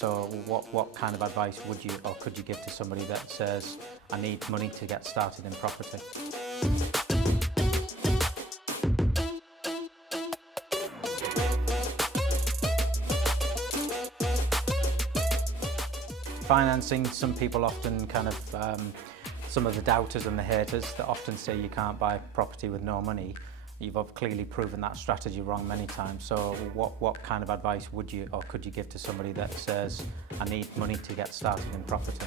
So what kind of advice would you or could you give to somebody that says, I need money to get started in property? Financing, some people often some of the doubters and the haters that often say you can't buy property with no money. You've clearly proven that strategy wrong many times. So what kind of advice would you or could you give to somebody that says, I need money to get started in property?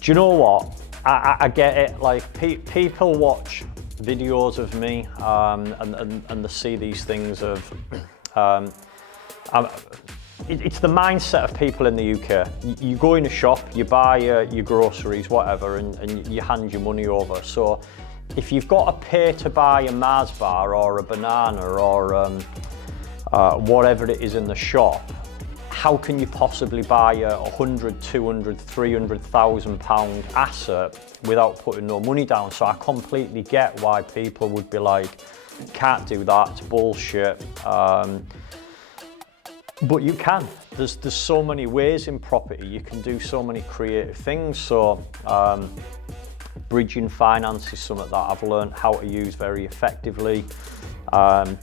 Do you know what? I get it. Like people watch videos of me and they see these things of. It's the mindset of people in the UK. You go in a shop, you buy your groceries, whatever, and you hand your money over. So if you've got to pay to buy a Mars bar or a banana or whatever it is in the shop, how can you possibly buy a 100, 200, 300,000 pound asset without putting no money down? So I completely get why people would be like, can't do that, it's bullshit. But you can. There's so many ways in property. You can do so many creative things. So bridging finance is something that I've learned how to use very effectively.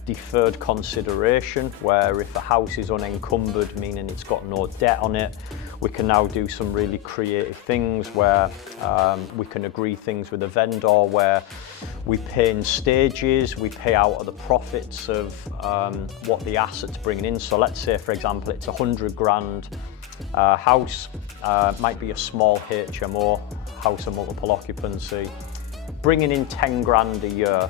Deferred consideration, where if a house is unencumbered, meaning it's got no debt on it, we can now do some really creative things where we can agree things with a vendor where we pay in stages, we pay out of the profits of what the asset's bringing in. So let's say, for example, it's 100 grand house, might be a small HMO, house of multiple occupancy, bringing in 10 grand a year.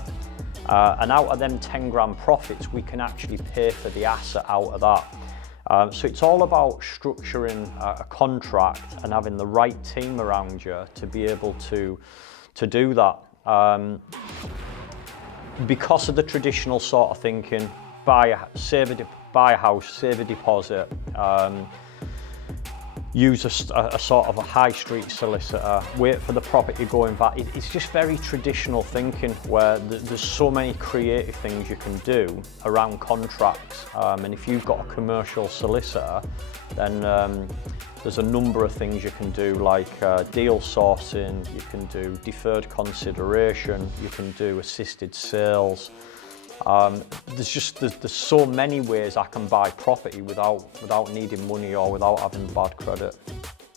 And out of them 10 grand profits, we can actually pay for the asset out of that. So it's all about structuring a contract and having the right team around you to be able to do that. Because of the traditional sort of thinking, buy a house, save a deposit, use a sort of a high street solicitor, wait for the property going back. It's just very traditional thinking where there's so many creative things you can do around contracts. And if you've got a commercial solicitor, then there's a number of things you can do, like deal sourcing, you can do deferred consideration, you can do assisted sales. There's so many ways I can buy property without needing money or without having bad credit,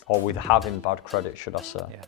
or with having bad credit, should I say. Yeah.